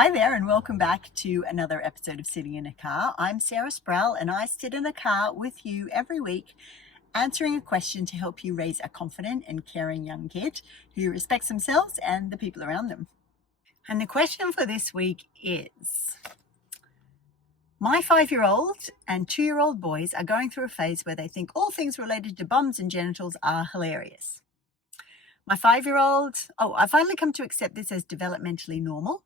Hi there, and welcome back to another episode of Sitting in a Car. I'm Sarah Sproul, and I sit in a car with you every week, answering a question to help you raise a confident and caring young kid who respects themselves and the people around them. And the question for this week is, my 5-year-old and 2-year-old boys are going through a phase where they think all things related to bums and genitals are hilarious. My 5-year-old, I finally come to accept this as developmentally normal.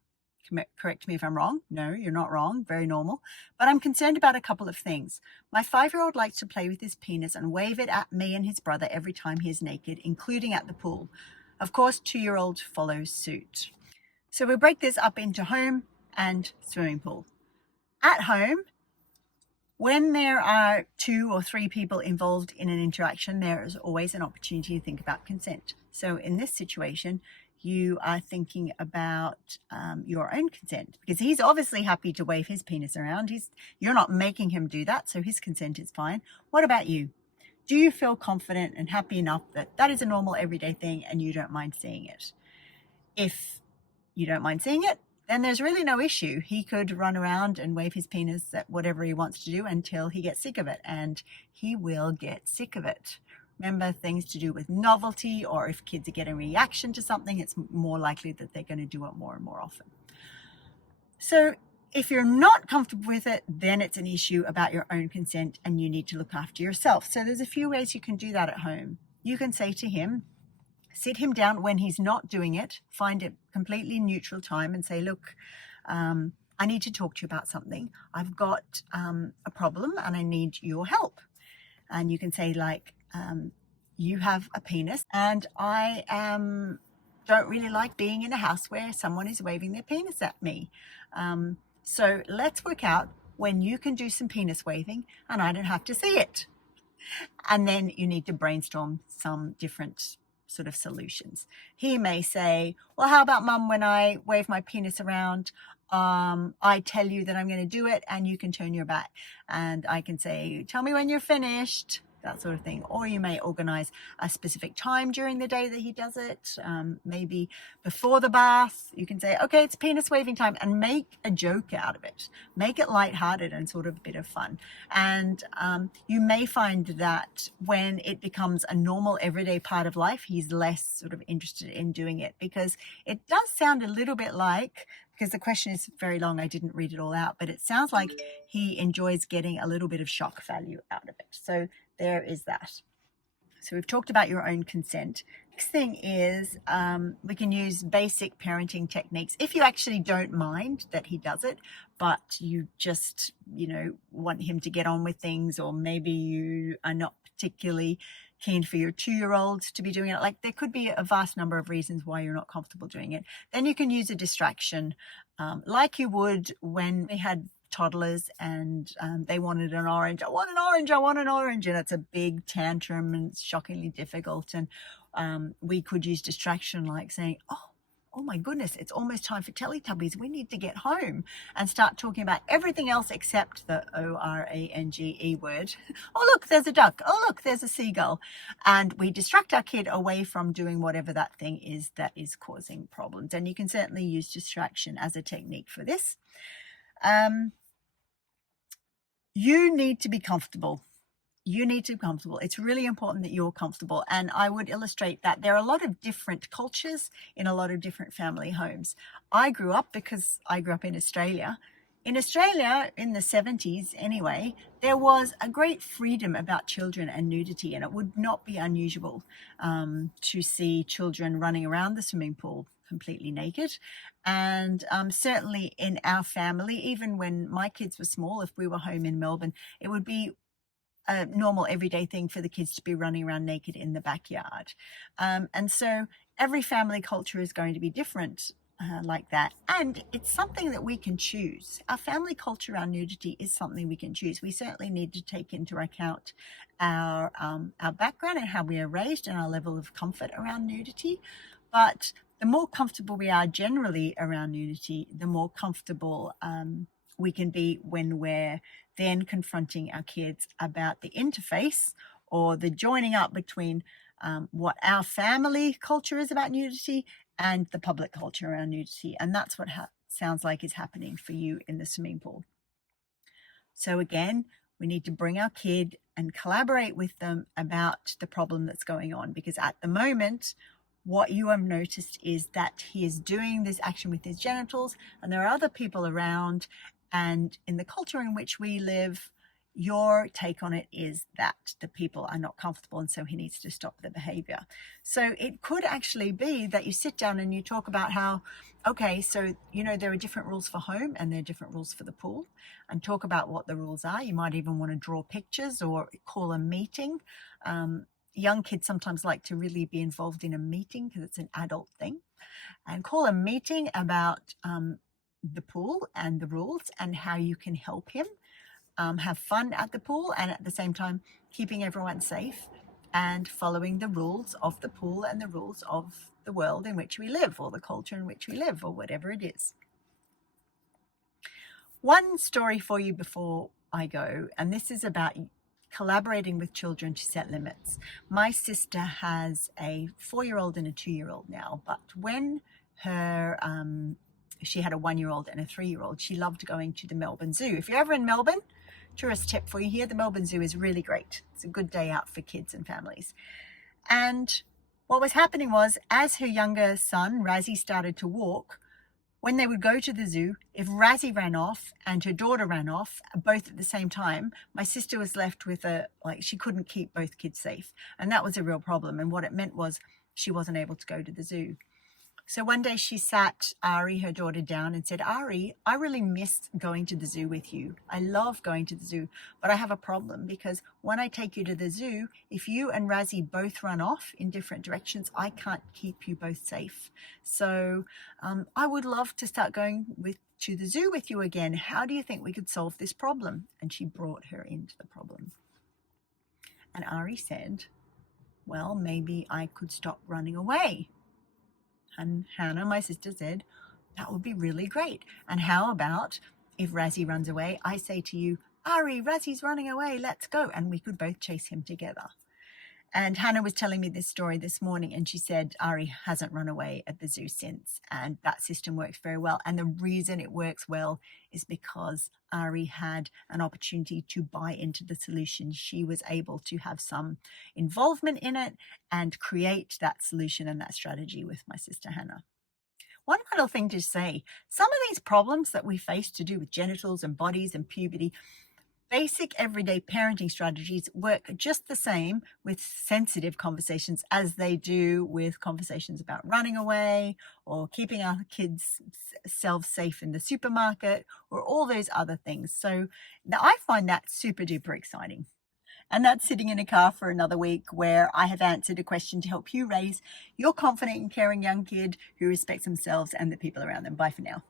Correct me if I'm wrong. No, you're not wrong. Very normal. But I'm concerned about a couple of things. My 5-year-old likes to play with his penis and wave it at me and his brother every time he is naked, including at the pool. Of course, 2-year-old follows suit. So we break this up into home and swimming pool. At home, when there are 2 or 3 people involved in an interaction, there is always an opportunity to think about consent. So in this situation, you are thinking about your own consent, because he's obviously happy to wave his penis around. You're not making him do that, so his consent is fine. What about you? Do you feel confident and happy enough that that is a normal everyday thing and you don't mind seeing it? If you don't mind seeing it, then there's really no issue. He could run around and wave his penis at whatever he wants to do until he gets sick of it, and he will get sick of it. Remember, things to do with novelty, or if kids are getting a reaction to something, it's more likely that they're going to do it more and more often. So if you're not comfortable with it, then it's an issue about your own consent and you need to look after yourself. So there's a few ways you can do that at home. You can say to him, sit him down when he's not doing it, find a completely neutral time and say, look, I need to talk to you about something. I've got a problem and I need your help. And you can say, like, you have a penis and I don't really like being in a house where someone is waving their penis at me. So let's work out when you can do some penis waving and I don't have to see it. And then you need to brainstorm some different sort of solutions. He may say, well, how about, Mum, when I wave my penis around, I tell you that I'm going to do it and you can turn your back. And I can say, tell me when you're finished, that sort of thing. Or you may organize a specific time during the day that he does it. Maybe before the bath, you can say, okay, it's penis waving time, and make a joke out of it. Make it lighthearted and sort of a bit of fun. And you may find that when it becomes a normal everyday part of life, he's less sort of interested in doing it, because it does sound a little bit like, because the question is very long, I didn't read it all out, but it sounds like he enjoys getting a little bit of shock value out of it. So there is that. So we've talked about your own consent. Next thing is we can use basic parenting techniques. If you actually don't mind that he does it, but you just, want him to get on with things, or maybe you are not particularly keen for your 2-year-old to be doing it. Like, there could be a vast number of reasons why you're not comfortable doing it. Then you can use a distraction, like you would when we had toddlers and they wanted an orange. I want an orange, I want an orange. And it's a big tantrum and it's shockingly difficult. And we could use distraction, like saying, oh my goodness, it's almost time for Teletubbies. We need to get home, and start talking about everything else except the O-R-A-N-G-E word. Oh, look, there's a duck. Oh, look, there's a seagull. And we distract our kid away from doing whatever that thing is that is causing problems. And you can certainly use distraction as a technique for this. You need to be comfortable. You need to be comfortable. It's really important that you're comfortable. And I would illustrate that there are a lot of different cultures in a lot of different family homes. I grew up in Australia. In Australia, in the 70s anyway, there was a great freedom about children and nudity, and it would not be unusual to see children running around the swimming pool completely naked. And certainly in our family, even when my kids were small, if we were home in Melbourne, it would be a normal everyday thing for the kids to be running around naked in the backyard. And so every family culture is going to be different like that. And it's something that we can choose. Our family culture around nudity is something we can choose. We certainly need to take into account our background and how we are raised and our level of comfort around nudity. But the more comfortable we are generally around nudity, the more comfortable we can be when we're then confronting our kids about the interface, or the joining up between what our family culture is about nudity and the public culture around nudity. And that's what sounds like is happening for you in the swimming pool. So again, we need to bring our kid and collaborate with them about the problem that's going on, because at the moment, what you have noticed is that he is doing this action with his genitals and there are other people around, and in the culture in which we live, your take on it is that the people are not comfortable and so he needs to stop the behavior. So it could actually be that you sit down and you talk about how, okay, so there are different rules for home and there are different rules for the pool, and talk about what the rules are. You might even want to draw pictures or call a meeting. Young kids sometimes like to really be involved in a meeting because it's an adult thing, and call a meeting about the pool and the rules and how you can help him have fun at the pool, and at the same time keeping everyone safe and following the rules of the pool and the rules of the world in which we live, or the culture in which we live, or whatever it is. One story for you before I go, and this is about collaborating with children to set limits. My sister has a 4-year-old and a 2-year-old now, but when she had a 1-year-old and a 3-year-old, she loved going to the Melbourne Zoo. If you're ever in Melbourne, tourist tip for you here, the Melbourne Zoo is really great. It's a good day out for kids and families. And what was happening was, as her younger son, Razzie, started to walk, when they would go to the zoo, if Razzie ran off and her daughter ran off, both at the same time, my sister was left with she couldn't keep both kids safe. And that was a real problem. And what it meant was she wasn't able to go to the zoo. So one day she sat Ari, her daughter, down and said, Ari, I really miss going to the zoo with you. I love going to the zoo, but I have a problem because when I take you to the zoo, if you and Razzie both run off in different directions, I can't keep you both safe. So I would love to start going to the zoo with you again. How do you think we could solve this problem? And she brought her into the problem. And Ari said, well, maybe I could stop running away. And Hannah, my sister, said, that would be really great. And how about if Razzie runs away, I say to you, Ari, Razzie's running away, let's go. And we could both chase him together. And Hannah was telling me this story this morning, and she said Ari hasn't run away at the zoo since, and that system works very well. And the reason it works well is because Ari had an opportunity to buy into the solution. She was able to have some involvement in it and create that solution and that strategy with my sister Hannah. One final thing to say, some of these problems that we face to do with genitals and bodies and puberty, basic everyday parenting strategies work just the same with sensitive conversations as they do with conversations about running away or keeping our kids' selves safe in the supermarket or all those other things. So I find that super duper exciting. And that's Sitting in a Car for another week, where I have answered a question to help you raise your confident and caring young kid who respects themselves and the people around them. Bye for now.